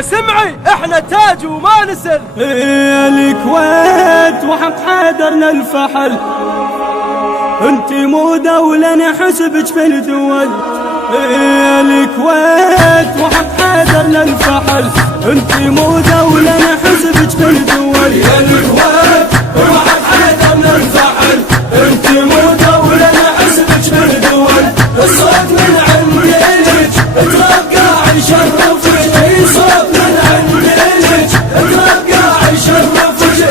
سمعي احنا تاج وما نسل. الكويت وحق حيدرنا الفحل، انتي مو دولة نحسبك في الدول. الكويت وحق حيدرنا الفحل، انتي مو دولة نحسبك في الدول. يا الكويت وحق حيدرنا الفحل، انتي مو دولة نحسبك في الدول. الصوت من عندي لك ترقى يشرفك، اي صوت من عندي لك ترقى يشرفك.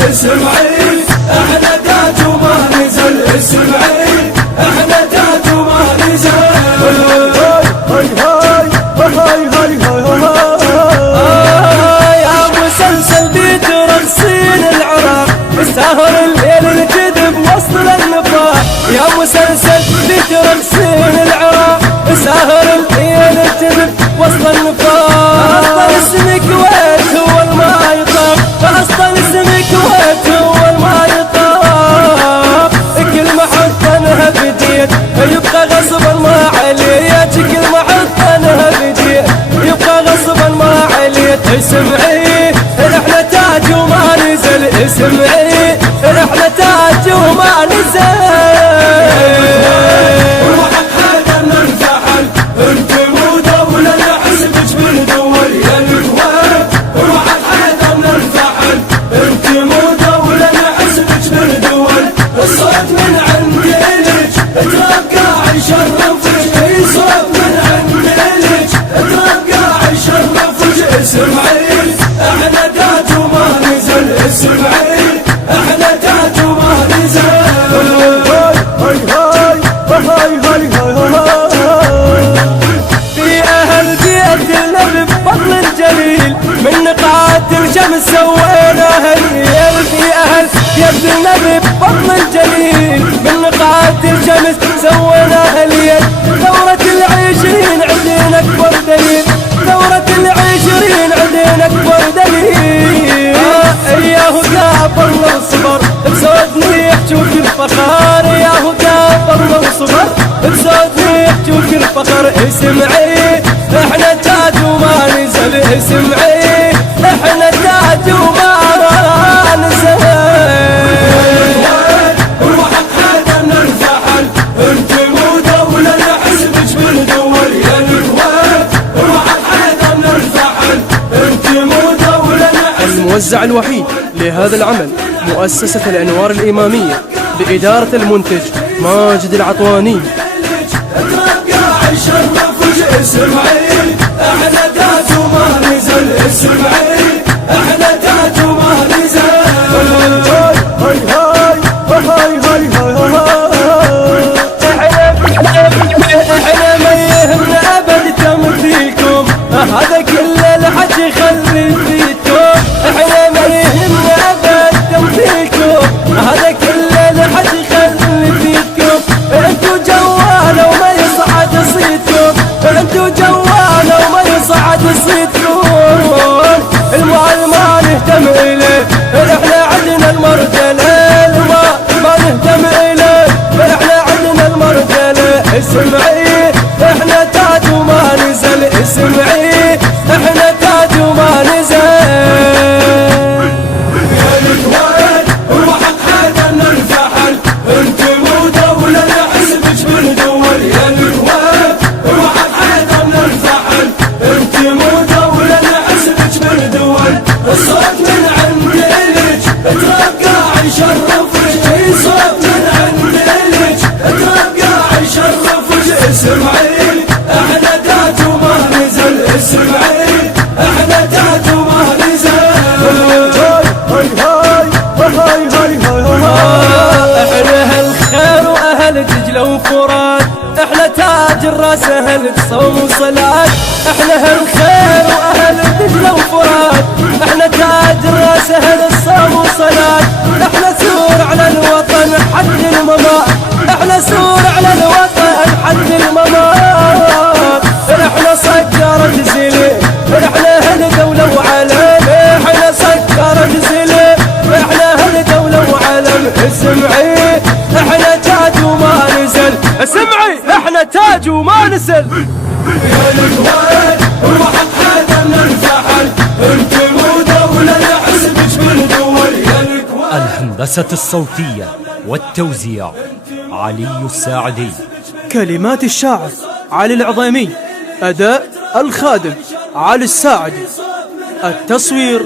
اسمعي احنا تاج وما نزل، اسمعي احنا تاج وما نزل. يا مسلسل بترقصين العراق، سهر الليل الكذب وصل النفاق. يا مسلسل بترقصين العراق، سهر الليل الكذب وصل النفاق. اصلا اسمك ويت هو الما يطاق، اصلا اسمك ويت هو الما يطاق. كل ما حطنها بديت يبقى غصبا ما عليت، كل ما حطنها بديت يبقى غصبا ما عليت. اسمعي احنا تاج وما نزل، اسمعي احنا تاج وما نزل. وحق حيدرنا الفحل، انت مو دولة نحسبك بالدول. يا الكويت وحق حيدرنا الفحل، انت مو دولة نحسبك بالدول. الصوت من عندي لك ترقى يشرفك، اي صوت من عندي لك ترقى يشرفك. اسمعي احنا تاج وما نزل، اسمعي احنا تاج وما نزل. في اهل بيتنا بفضل الجليل من نقاط الشمس سوينا هليل. في اهل بيتنا بفضل الجليل من نقاط الشمس سوينا هليل. ثورة العشرين عندنا اكبر دليل، ثورة العشرين عندنا اكبر دليل. اياه كافر لو صبر بصوتني يحجوك الفخار، اياه كافر لو صبر بصوتني يحجوك الفخر. اسمعي احنا تاج وما نزل، اسمعي احنا تاج وما نزل. وحق حيدرنا الفحل، انت مو دولة نحسبك بالدول. يا الكويت وحق حيدرنا الفحل، انت مو دولة نحسبك. الموزع الوحيد لهذا العمل مؤسسة الأنوار الإمامية بإدارة المنتج ماجد العطواني. ترقى يشرفك. اسمعي احنا تاج وما نزل، اسمعي احنا تاج وما نزل. احنا ما يهمنا ابد تمثيلكم، هذا كل الحج يخلي فيكم. احنا ما يهمنا ابد تمثيلكم، هذا كل الحج يخلي فيكم. انتو جوانا وما يصعد صيتكم، انتو جوانا وما يصعد صيتكم. المال ما نهتم اليه، احنا عندنا المرجله. ما نهتم اليه، احنا عندنا المرجله. اسمعي احنا تاج وما نزل، اسمعي احنا تاج وما نزل. يا الكويت وحق حيدرنا الفحل، انت مو دولة نحسبك بالدول. يا الكويت وحق حيدرنا الفحل، انت مو دولة نحسبك بالدول. الصوت من عندي لك ترقى يشرفك، اي صوت من عندي لك ترقى يشرفك. اسمعي احنا تاج وما نزل، اسمعي احنا تاج وما نزل. احنا هالخير واهل دجله وفرات، احنا تاج الراس اهل صوم وصلاه. احنا هالخير واهل دجله وفرات، احنا تاج الراس اهل الصوم وصلاه. احنا سور على الوطن حد الممات، احنا سور على الوطن حد الممات. احنا سكرت زليم، احنا اهل دوله وعلم، احنا سكرت زليم، احنا اهل دوله وعلم. اسمعي احنا تاج وما نزل، اسمعي احنا تاج وما نزل. يا الكويت وحق حيدرنا الفحل، الهندسة الصوتية والتوزيع علي الساعدي. كلمات الشاعر علي العظيمي، أداء الخادم علي الساعدي، التصوير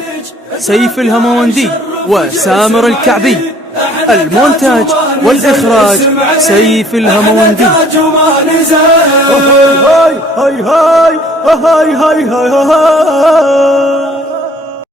سيف الهموندي وسامر الكعبي، المونتاج والإخراج سيف الهموندي. هاي هاي هاي هاي هاي هاي هاي هاي.